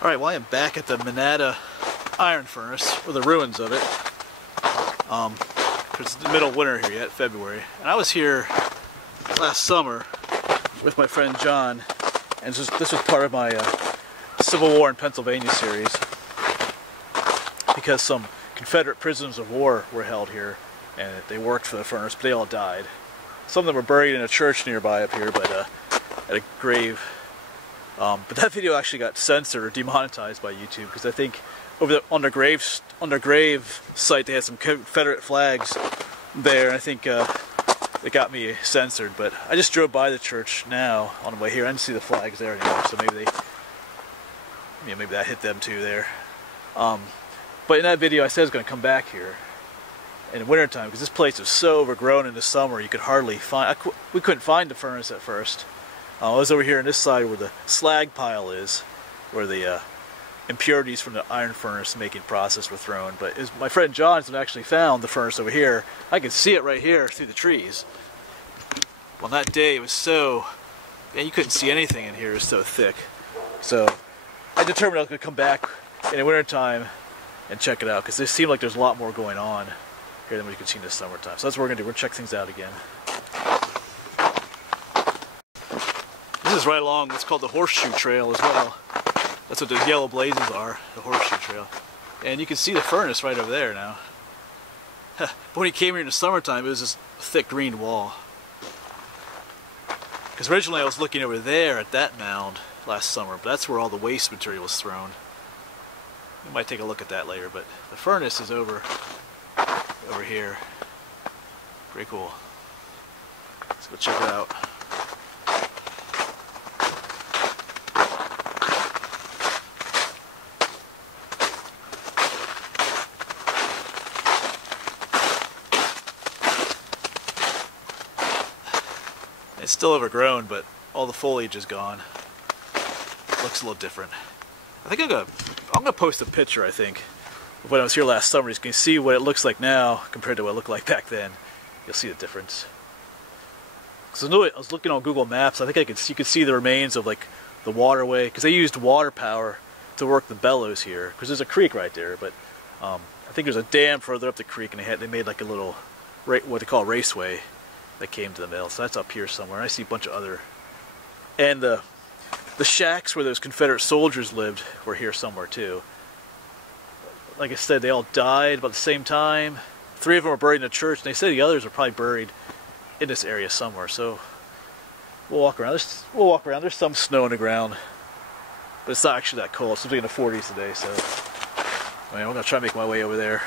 Alright, well I am back at the Manada iron furnace, or the ruins of it. It's the middle of winter here yet, February. And I was here last summer with my friend John, and this was part of my Civil War in Pennsylvania series, because some Confederate prisoners of war were held here, and they worked for the furnace, but they all died. Some of them were buried in a church nearby up here, but at a grave. But that video actually got censored or demonetized by YouTube, because I think on their grave site they had some Confederate flags there, and I think it got me censored. But I just drove by the church now on the way here. I didn't see the flags there anymore, so maybe maybe that hit them too there. But in that video I said I was going to come back here in the wintertime, because this place was so overgrown in the summer you could hardly find. We couldn't find the furnace at first. I was over here on this side where the slag pile is, where the impurities from the iron furnace making process were thrown. But my friend John's actually found the furnace over here. I could see it right here through the trees. Well, that day it was so, man, you couldn't see anything in here. It was so thick. So I determined I was going to come back in the wintertime and check it out, because it seemed like there's a lot more going on here than we could see in the summertime. So that's what we're going to do. We're going to check things out again. This is right along what's called the Horseshoe Trail as well. That's what those yellow blazes are, the Horseshoe Trail. And you can see the furnace right over there now. But when he came here in the summertime, it was this thick green wall. Because originally I was looking over there at that mound last summer, but that's where all the waste material was thrown. We might take a look at that later, but the furnace is over here. Pretty cool. Let's go check it out. It's still overgrown, but all the foliage is gone. Looks a little different. I think I'm gonna post a picture, I think, of when I was here last summer. You can see what it looks like now compared to what it looked like back then. You'll see the difference. Because I was looking on Google Maps. I think you could see the remains of like the waterway, because they used water power to work the bellows here. Because there's a creek right there, but I think there's a dam further up the creek, and they made like a little what they call a raceway that came to the mill. So that's up here somewhere. I see a bunch of other, and the shacks where those Confederate soldiers lived were here somewhere too. Like I said, they all died about the same time. 3 of them were buried in the church, and they say the others are probably buried in this area somewhere. So we'll walk around. There's some snow on the ground, but it's not actually that cold. It's something in the 40s today. So I mean, I'm gonna try to make my way over there.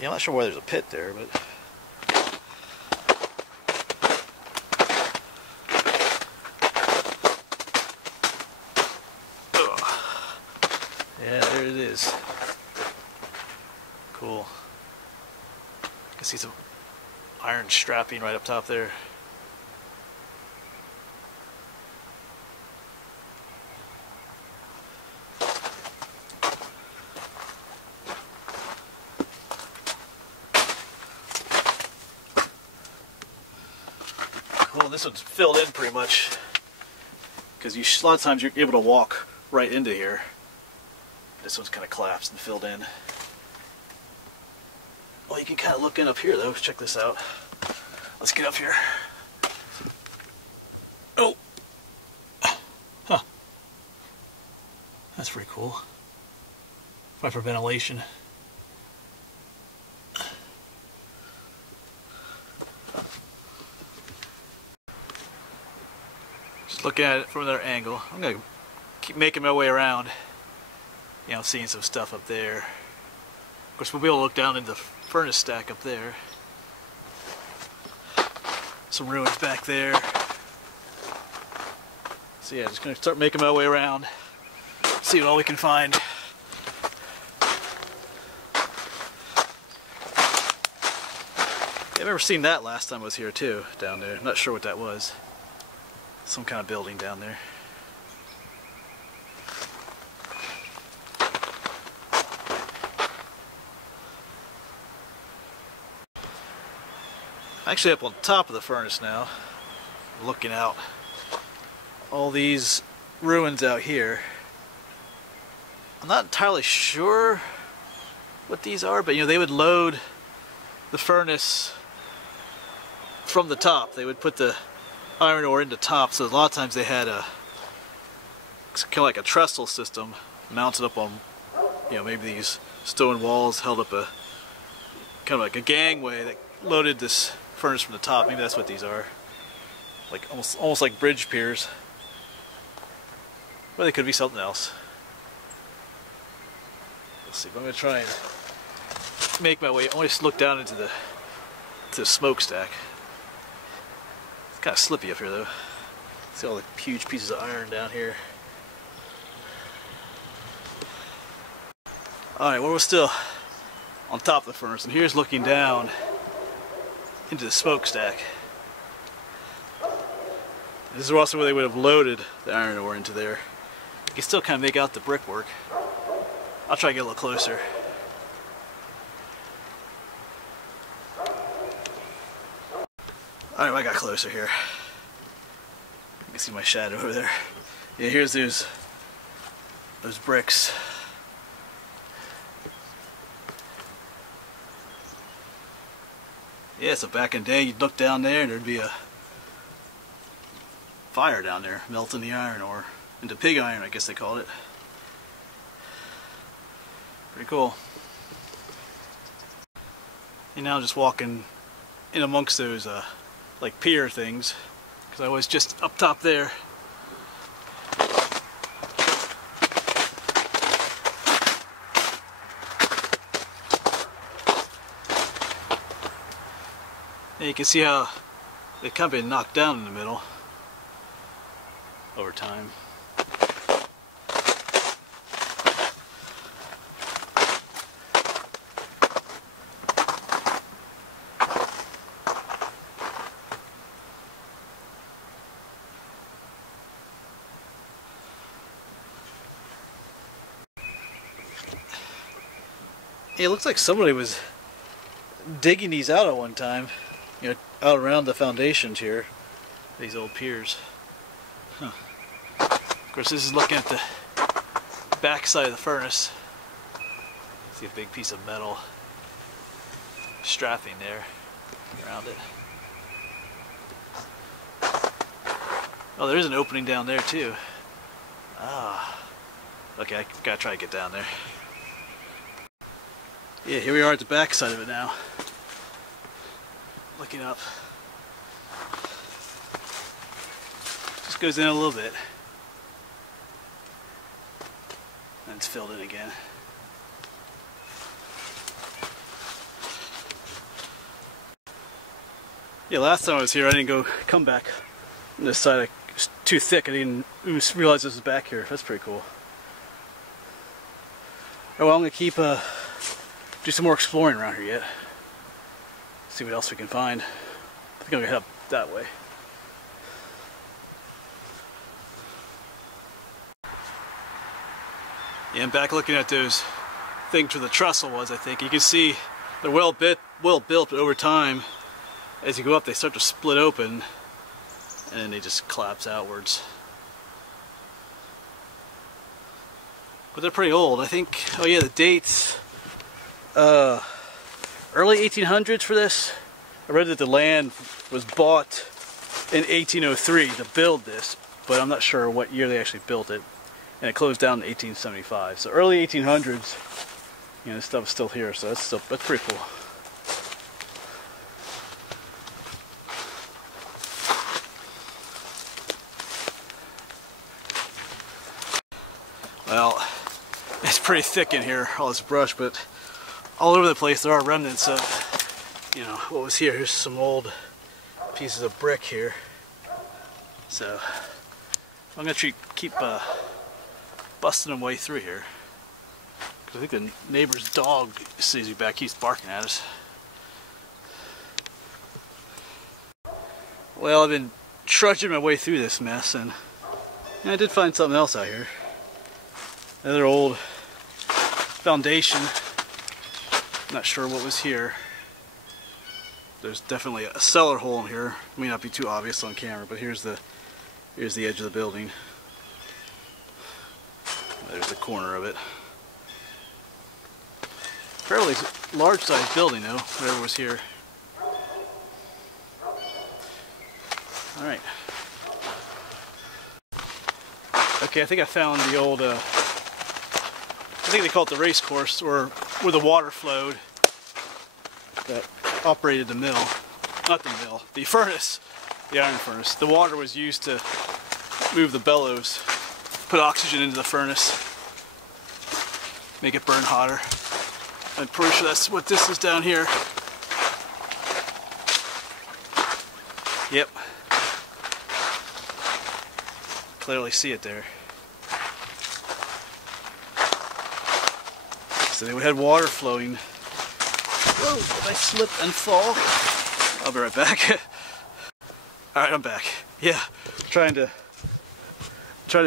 Yeah, I'm not sure why there's a pit there, but yeah, there it is. Cool. You can see some iron strapping right up top there. Well, this one's filled in pretty much, because a lot of times you're able to walk right into here. This one's kind of collapsed and filled in. Well, you can kind of look in up here though. Check this out. Let's get up here. Oh! Huh. That's pretty cool. Fight for ventilation. Looking at it from another angle. I'm going to keep making my way around, you know, seeing some stuff up there. Of course, we'll be able to look down into the furnace stack up there. Some ruins back there. So yeah, just going to start making my way around, see what all we can find. Yeah, I remember seeing that last time I was here too, down there. I'm not sure what that was. Some kind of building down there. Actually up on top of the furnace now, looking out. All these ruins out here. I'm not entirely sure what these are, but you know, they would load the furnace from the top. They would put the iron ore into top, so a lot of times they had a kind of like a trestle system mounted up on, you know, maybe these stone walls held up a kind of like a gangway that loaded this furnace from the top. Maybe that's what these are, like almost like bridge piers, or they could be something else. Let's see. I'm gonna try and make my way. I want to look down into the smokestack. It's kind of slippy up here though. See all the huge pieces of iron down here. Alright, well, we're still on top of the furnace, and here's looking down into the smokestack. This is also where they would have loaded the iron ore into there. You can still kind of make out the brickwork. I'll try to get a little closer. Alright, well, I got closer here. You can see my shadow over there. Yeah, here's those bricks. Yeah, so back in the day, you'd look down there and there'd be a fire down there, melting the iron ore into pig iron, I guess they called it. Pretty cool. And now I'm just walking in amongst those like pier things, because I was just up top there. And you can see how they've kind of been knocked down in the middle over time. It looks like somebody was digging these out at one time. You know, out around the foundations here, these old piers. Huh. Of course, this is looking at the back side of the furnace. See a big piece of metal strapping there around it. Oh, there is an opening down there too. Ah, okay, I gotta try to get down there. Yeah, here we are at the back side of it now. Looking up. Just goes in a little bit. And it's filled in again. Yeah, last time I was here I didn't come back on this side. It was too thick. I didn't even realize this was back here. That's pretty cool. Oh, well, I'm going to keep do some more exploring around here yet. See what else we can find. I think I'm gonna head up that way. Yeah, I'm back looking at those things where the trestle was, I think. You can see they're well built, but over time, as you go up, they start to split open, and then they just collapse outwards. But they're pretty old. I think, oh yeah, the dates, early 1800s for this. I read that the land was bought in 1803 to build this, but I'm not sure what year they actually built it. And it closed down in 1875. So early 1800s, you know, this stuff's still here, so that's pretty cool. Well, it's pretty thick in here, all this brush, but all over the place there are remnants of, you know, what was here. Here's some old pieces of brick here. So I'm going to keep busting my way through here. Because I think the neighbor's dog sees me back, he's barking at us. Well, I've been trudging my way through this mess, and I did find something else out here. Another old foundation. Not sure what was here. there's definitely a cellar hole in here. It may not be too obvious on camera, but here's the edge of the building. There's the corner of it. Fairly large-sized building, though, whatever was here. All right. Okay, I think I found the old, I think they call it the race course, or where the water flowed that operated the mill. Not the mill, the furnace, the iron furnace. The water was used to move the bellows, put oxygen into the furnace, make it burn hotter. I'm pretty sure that's what this is down here. Yep. Clearly see it there. So they had water flowing. Whoa, did I slip and fall? I'll be right back. Alright, I'm back. Yeah, trying to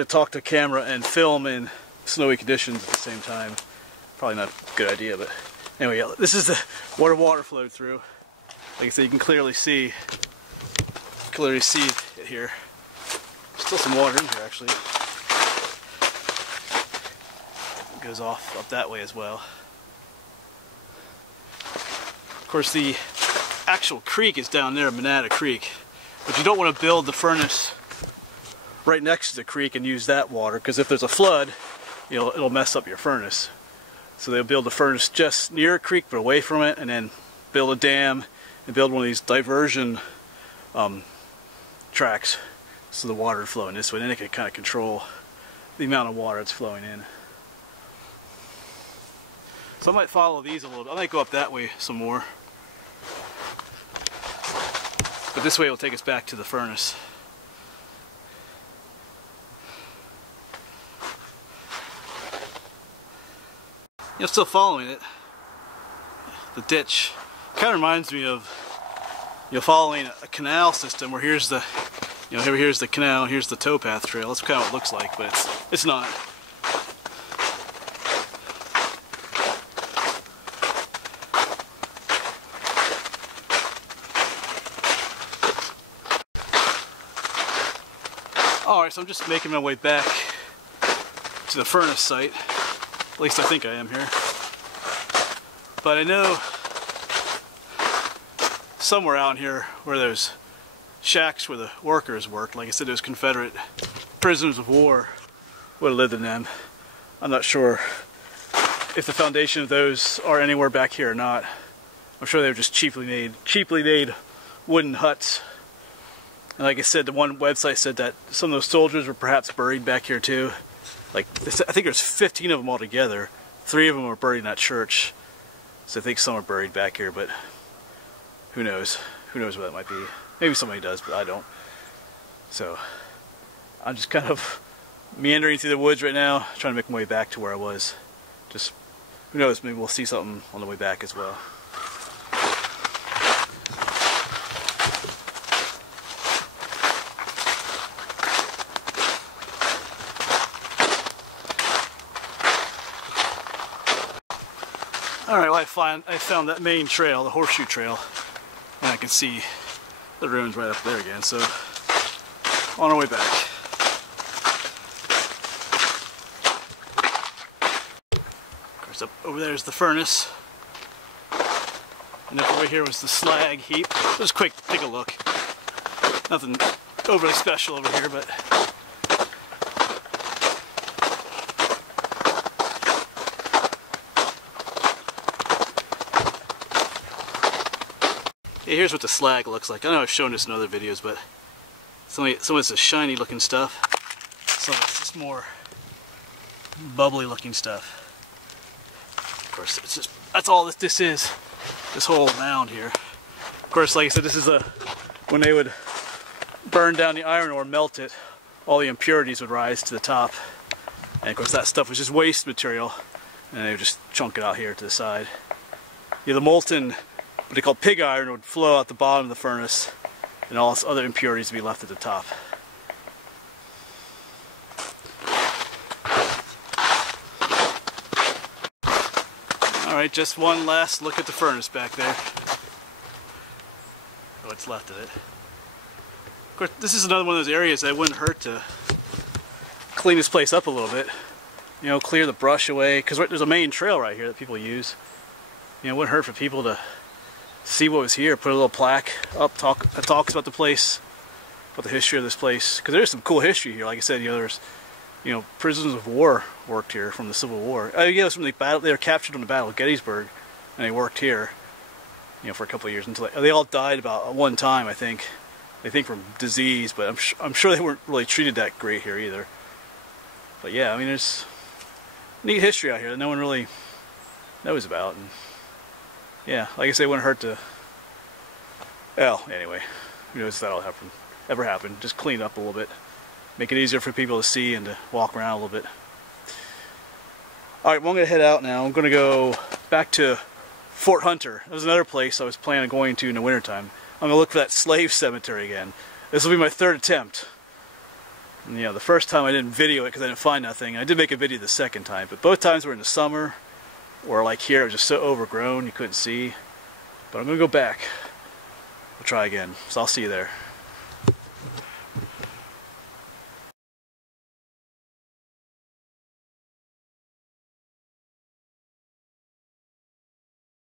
talk to camera and film in snowy conditions at the same time. Probably not a good idea, but anyway, yeah, this is where the water flowed through. Like I said, you can clearly see it here. Still some water in here, actually. It goes off up that way as well. Of course, the actual creek is down there, Manada Creek, but you don't want to build the furnace right next to the creek and use that water, because if there's a flood, it'll mess up your furnace. So they'll build the furnace just near a creek but away from it, and then build a dam and build one of these diversion tracks so the water would flow in this way. Then they can kind of control the amount of water that's flowing in. So I might follow these a little bit. I might go up that way some more. But this way will take us back to the furnace. I'm still following it. The ditch kind of reminds me of following a canal system where here's the here's the canal, here's the towpath trail. That's kind of what it looks like, but it's not. Alright, so I'm just making my way back to the furnace site. At least I think I am here. But I know somewhere out here where there's shacks where the workers worked. Like I said, those Confederate prisoners of war would have lived in them. I'm not sure if the foundation of those are anywhere back here or not. I'm sure they were just cheaply made wooden huts. And like I said, the one website said that some of those soldiers were perhaps buried back here too. Like, I think there's 15 of them altogether. 3 of them were buried in that church. So I think some are buried back here, but who knows? Who knows what that might be? Maybe somebody does, but I don't. So I'm just kind of meandering through the woods right now, trying to make my way back to where I was. Just, who knows, maybe we'll see something on the way back as well. Alright, well I found that main trail, the horseshoe trail, and I can see the ruins right up there again, so on our way back. Of course, up over there is the furnace, and up over here was the slag heap. Just quick, take a look. Nothing overly special over here, but yeah, here's what the slag looks like. I know I've shown this in other videos, but some of it's a shiny looking stuff. Some of it's just more bubbly looking stuff. Of course, it's just, that's all this is. This whole mound here. Of course, like I said, this is when they would burn down the iron ore, melt it, all the impurities would rise to the top. And of course that stuff was just waste material, and they would just chunk it out here to the side. Yeah, the molten, what they call pig iron, would flow out the bottom of the furnace, and all its other impurities would be left at the top. Alright, just one last look at the furnace back there. what's left of it. Of course, this is another one of those areas that wouldn't hurt to clean this place up a little bit. You know, clear the brush away, because there's a main trail right here that people use. You know, it wouldn't hurt for people to see what was here, put a little plaque up that talks about the place, about the history of this place, because there's some cool history here. Like I said, you know, there's, you know, prisoners of war worked here from the Civil War. Yeah, it was from the battle. They were captured in the Battle of Gettysburg, and they worked here, you know, for a couple of years until they all died about one time, I think. They think from disease, but I'm sure they weren't really treated that great here either. But yeah, I mean, there's neat history out here that no one really knows about, and yeah, like I say, it wouldn't hurt to. Well, anyway, who knows if that'll ever happen? Just clean it up a little bit, make it easier for people to see and to walk around a little bit. All right, well, I'm gonna head out now. I'm gonna go back to Fort Hunter. That was another place I was planning on going to in the wintertime. I'm gonna look for that slave cemetery again. This will be my third attempt. And, you know, the first time I didn't video it because I didn't find nothing. I did make a video the second time, but both times were in the summer, or like here, it was just so overgrown you couldn't see. But I'm gonna go back. We'll try again. So I'll see you there.